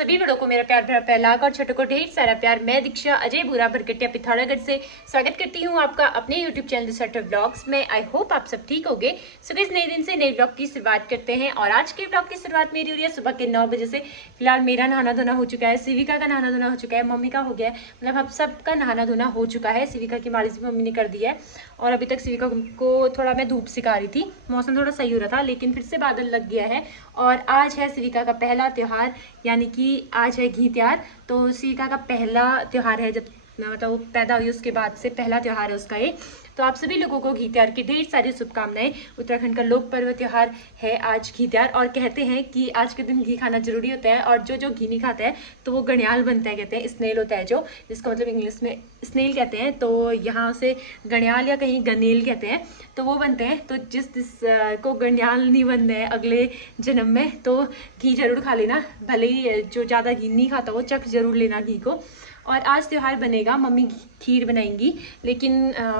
सभी बड़ों को मेरा प्यार भरा पहलाग और छोटों को ढेर सारा प्यार। मैं दीक्षा अजय बुरा भरकटिया पिथौरागढ़ से स्वागत करती हूँ आपका अपने YouTube चैनल सटर ब्लॉग्स में। आई होप आप सब ठीक होंगे। सुबह इस नए दिन से नए ब्लॉग की शुरुआत करते हैं और आज के ब्लॉग की शुरुआत मेरी हो रही है सुबह के 9 बजे से। फिलहाल मेरा नहाना धोना हो चुका है, सिविका का नहाना धोना हो चुका है, मम्मी का हो गया है, मतलब हम सबका नहाना धोना हो चुका है। सिविका की मालिश भी मम्मी ने कर दी है और अभी तक सिविका को थोड़ा मैं धूप सिखा रही थी। मौसम थोड़ा सही हो रहा था लेकिन फिर से बादल लग गया है और आज है सिविका का पहला त्यौहार, यानी कि आज है घी त्योहार। तो सिविका का पहला त्यौहार है, जब मतलब वो पैदा हुई उसके बाद से पहला त्यौहार है उसका ये। तो आप सभी लोगों को घी त्योहार की ढेर सारी शुभकामनाएं। उत्तराखंड का लोक पर्व त्यौहार है आज घी त्योहार और कहते हैं कि आज के दिन घी खाना जरूरी होता है और जो जो घी नहीं खाता है तो वो गणियाल बनता है, कहते हैं स्नेल होता है जो, जिसको मतलब इंग्लिश में स्नेल कहते हैं, तो यहाँ से गणियाल या कहीं गनेल कहते हैं, तो वो बनते हैं। तो जिस को गणियाल नहीं बनना है अगले जन्म में तो घी जरूर खा लेना, भले ही जो ज़्यादा घी नहीं खाता वो चख जरूर लेना घी को। और आज त्यौहार बनेगा, मम्मी खीर बनाएंगी लेकिन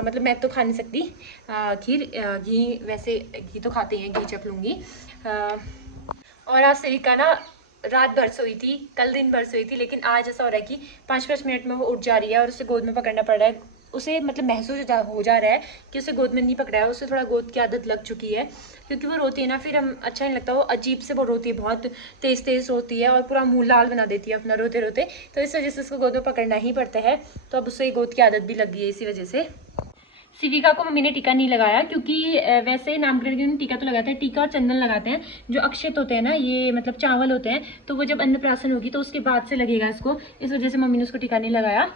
मतलब मैं तो खा नहीं सकती खीर, घी वैसे घी तो खाते हैं, घी चख लूँगी। और आज सिविका ना रात भर सोई थी, कल दिन भर सोई थी, लेकिन आज ऐसा हो रहा है कि 5-5 मिनट में वो उठ जा रही है और उसे गोद में पकड़ना पड़ रहा है। उसे मतलब महसूस हो जा रहा है कि उसे गोद में नहीं पकड़ा है, उसे थोड़ा गोद की आदत लग चुकी है क्योंकि वो रोती है ना, फिर हम अच्छा नहीं लगता, वो अजीब से वो रोती है, बहुत तेज़ तेज़ रोती है और पूरा मुँह लाल बना देती है अपना रोते रोते। तो इस वजह से उसको गोद में पकड़ना ही पड़ता है। तो अब उसे गोद की आदत भी लग गई है इसी वजह से। सिविका को मम्मी ने टीका नहीं लगाया क्योंकि वैसे नामकरण के दिन टीका तो लगाते हैं, टीका और चंदन लगाते हैं। जो अक्षत होते हैं ना, ये मतलब चावल होते हैं, तो वो जब अन्नप्राशन होगी तो उसके बाद से लगेगा इसको, इस वजह से मम्मी ने उसको टीका नहीं लगाया।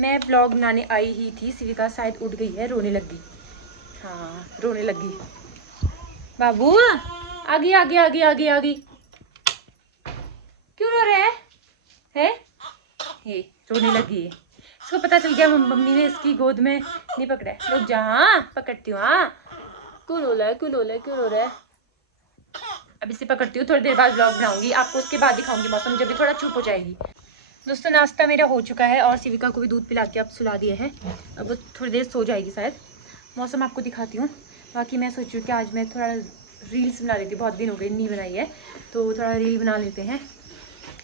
मैं ब्लॉग बनाने आई ही थी, सिविका शायद उठ गई है, रोने लग गई। हाँ रोने लग गई। बाबू आगे आगे आगे आगे आगे, क्यों रो रहे है? ये रोने लगी है, इसको पता चल गया मम्मी ने इसकी गोद में नहीं पकड़ा है। रुक जा, हाँ पकड़ती हूँ। हाँ क्यों रो रहा है, क्यों रो रहा है, क्यों रो रहा है? अब इसे पकड़ती हूँ, थोड़ी देर बाद ब्लॉग बनाऊंगी, आपको उसके बाद दिखाऊंगी मौसम जब भी थोड़ा चुप हो जाएगी। दोस्तों नाश्ता मेरा हो चुका है और सिविका को भी दूध पिला के अब सुला दिया है, अब वो थोड़ी देर सो जाएगी शायद। मौसम आपको दिखाती हूँ। बाकी मैं सोच रही हूँ कि आज मैं थोड़ा रील्स बना लेती हूँ, बहुत दिन हो गए नहीं बनाई है, तो थोड़ा रील बना लेते हैं।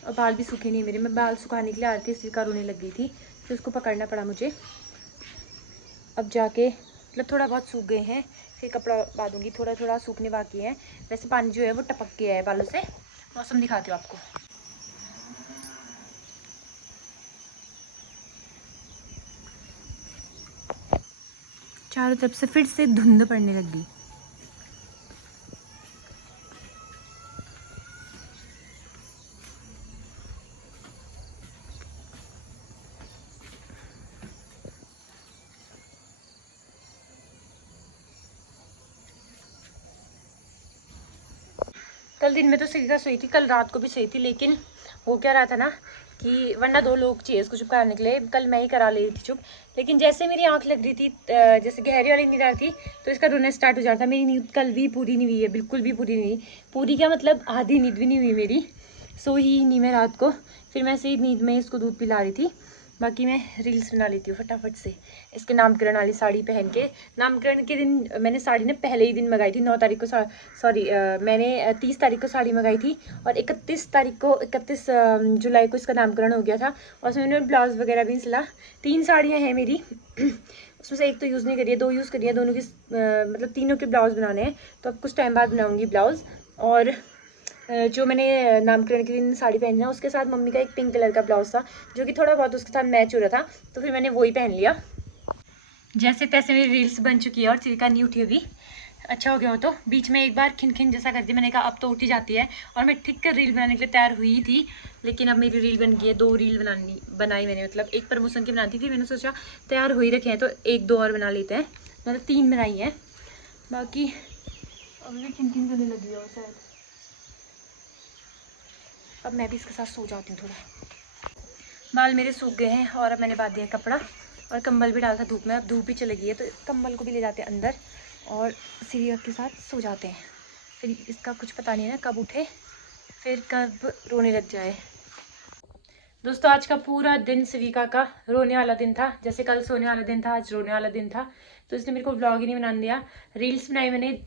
और बाल भी सूखे नहीं मेरे, मैं बाल सुखाने के लिए आ रही थी, सिविका रोने लग गई थी तो उसको पकड़ना पड़ा मुझे। अब जाके मतलब थोड़ा बहुत सूख गए हैं, फिर कपड़ा बांधूंगी, थोड़ा थोड़ा सूखने बाकी है। वैसे पानी जो है वो टपक गया है बालों से। मौसम दिखाती हूँ आपको। चारों तरफ से फिर से धुंध पड़ने लग गई। कल दिन में तो सिविका सोई थी, कल रात को भी सोई थी, लेकिन वो क्या रहा था ना कि वरना 2 लोग चाहिए इसको चुप कराने के लिए, कल मैं ही करा ले रही थी चुप। लेकिन जैसे मेरी आंख लग रही थी, जैसे गहरी वाली नींद आ रही थी, तो इसका रोना स्टार्ट हो जाता था। मेरी नींद कल भी पूरी नहीं हुई है, बिल्कुल भी पूरी नहीं। पूरी क्या मतलब आधी नींद भी नहीं हुई मेरी, सोई ही नहीं मैं रात को। फिर मैं ऐसे ही नींद में इसको दूध पिला रही थी। बाकी मैं रील्स बना लेती हूँ फटाफट से। इसके नामकरण वाली साड़ी पहन के, नामकरण के दिन मैंने साड़ी ना पहले ही दिन मंगाई थी, 9 तारीख को, सॉरी मैंने 30 तारीख को साड़ी मंगाई थी और 31 जुलाई को इसका नामकरण हो गया था। और उसमें मैंने ब्लाउज़ वगैरह भी सिला। 3 साड़ियाँ हैं मेरी उसमें से एक तो यूज़ नहीं करी है, 2 यूज़ करी है, दोनों की मतलब तीनों के ब्लाउज़ बनाने हैं, तो अब कुछ टाइम बाद बनाऊँगी ब्लाउज़। और जो मैंने नामकरण के दिन साड़ी पहनी ना, उसके साथ मम्मी का एक पिंक कलर का ब्लाउज था जो कि थोड़ा बहुत उसके साथ मैच हो रहा था, तो फिर मैंने वही पहन लिया। जैसे तैसे मेरी रील्स बन चुकी है और सिविका नहीं उठी अभी। अच्छा हो गया हो, तो बीच में एक बार खिन जैसा कर दी, मैंने कहा अब तो उठी जाती है और मैं ठीक कर रील बनाने के लिए तैयार हुई थी। लेकिन अब मेरी रील बन गई है, 2 रील बनाई मैंने, मतलब एक प्रमोशन की बनाती थी, मैंने सोचा तैयार हो ही रखे हैं तो 1-2 और बना लेते हैं, मतलब 3 बनाई हैं। बाकी अभी भी खिन करने लगी है शायद। अब मैं भी इसके साथ सो जाती हूँ थोड़ा। बाल मेरे सूख गए हैं और अब मैंने बांध दिया कपड़ा और कंबल भी डाला था धूप में, अब धूप भी चली गई है तो कंबल को भी ले जाते हैं अंदर और सिविका के साथ सो जाते हैं। फिर इसका कुछ पता नहीं है ना कब उठे, फिर कब रोने लग जाए। दोस्तों आज का पूरा दिन सिविका का रोने वाला दिन था, जैसे कल सोने वाला दिन था आज रोने वाला दिन था, तो इसने मेरे को व्लॉग ही नहीं बनाने दिया। रील्स बनाई मैंने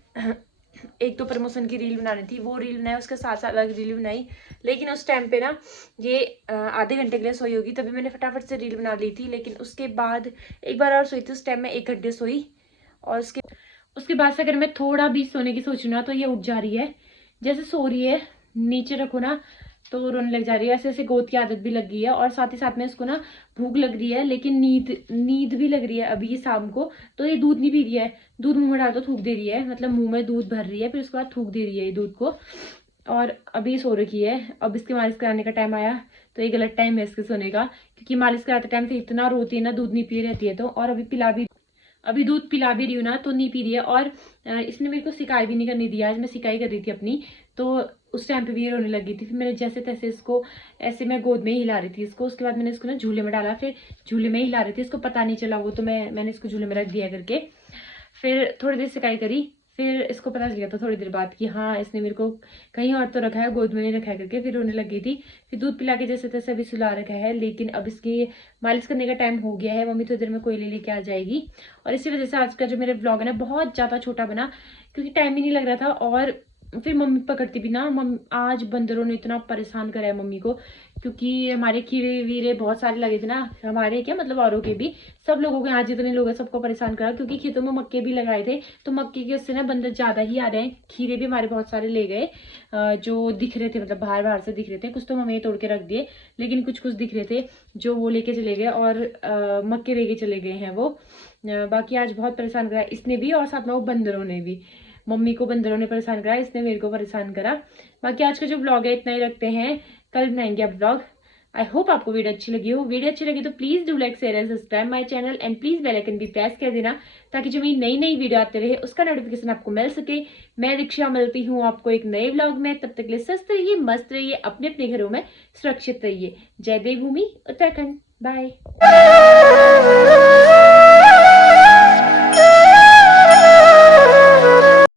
एक तो प्रमोशन की रील बनानी थी, वो रील बनाई, उसके साथ साथ अलग रील बनाई। लेकिन उस टाइम पे ना ये आधे घंटे के लिए सोई होगी, तभी मैंने फटाफट से रील बना ली थी। लेकिन उसके बाद एक बार और सोई थी, उस टाइम में 1 घंटे सोई। और उसके बाद से अगर मैं थोड़ा भी सोने की सोचूँ ना तो ये उठ जा रही है, जैसे सो रही है नीचे रखो ना तो रोने लग जा रही है। ऐसे ऐसे गोद की आदत भी लग गई है, और साथ ही साथ में इसको ना भूख लग रही है, लेकिन नींद भी लग रही है अभी शाम को। तो ये दूध नहीं पी रही है, दूध मुंह में डाल तो थूक दे रही है, मतलब मुंह में दूध भर रही है, फिर उसके बाद थूक दे रही है ये दूध को। और अभी सो रखी है। अब इसके मालिश कराने का टाइम आया, तो ये गलत टाइम है इसके सोने का, क्योंकि मालिश कराते टाइम फिर इतना रोती है ना, दूध नहीं पी रहती है तो। और अभी दूध पिला भी रही हूँ ना तो नहीं पी रही है। और इसने मेरे को सिकाई भी नहीं करने दिया, आज मैं सिकाई कर रही थी अपनी, तो उस टाइम पे भी ये रोने लगी थी। फिर मैंने जैसे तैसे इसको ऐसे मैं गोद में ही हिला रही थी इसको। उसके बाद मैंने इसको ना झूले में डाला, फिर झूले में ही हिला रही थी, इसको पता नहीं चला वो, तो मैंने इसको झूले में रख दिया करके। फिर थोड़ी देर सिकाई करी, फिर इसको पता चल गया था थोड़ी देर बाद कि हाँ इसने मेरे को कहीं और तो रखा है, गोद में नहीं रखा है करके। फिर रोने लग गई थी। फिर दूध पिला के जैसे तैसे अभी सुला रखा है, लेकिन अब इसकी मालिश करने का टाइम हो गया है। मम्मी थोड़ी देर में कोयले लेके आ जाएगी। और इसी वजह से आज का जो मेरा ब्लॉग है ना बहुत ज़्यादा छोटा बना, क्योंकि टाइम ही नहीं लग रहा था। और फिर मम्मी पकड़ती भी ना, आज बंदरों ने इतना परेशान करा है मम्मी को, क्योंकि हमारे खीरे वीरे बहुत सारे लगे थे ना, हमारे क्या मतलब औरों के भी, सब लोगों के यहाँ जितने लोग हैं सबको परेशान करा। क्योंकि खेतों में मक्के भी लगाए थे, तो मक्के के उससे ना बंदर ज्यादा ही आ रहे हैं। खीरे भी हमारे बहुत सारे ले गए, जो दिख रहे थे, मतलब बाहर बाहर से दिख रहे थे। कुछ तो मम्मी तोड़ के रख दिए, लेकिन कुछ कुछ दिख रहे थे जो वो लेके चले गए, और मक्के लेके चले गए हैं वो। बाकी आज बहुत परेशान करा इसने भी, और साथ में वो बंदरों ने भी। मम्मी को बंदरों ने परेशान करा, इसने मेरे को परेशान करा। बाकी आज का जो ब्लॉग है इतना ही रखते हैं, कल बनाएंगे अब ब्लॉग। आई होप आपको वीडियो अच्छी लगी हो। वीडियो अच्छी लगी तो please do like share and subscribe my channel, and please bell icon भी प्रेस कर देना, ताकि जो मेरी नई नई वीडियो आते रहे उसका नोटिफिकेशन आपको मिल सके। मैं दीक्षा मिलती हूँ आपको एक नए ब्लॉग में, तब तक के लिए स्वस्थ रहिए, मस्त रहिए, अपने अपने घरों में सुरक्षित रहिए। जय देवभूमि उत्तराखंड। बाय।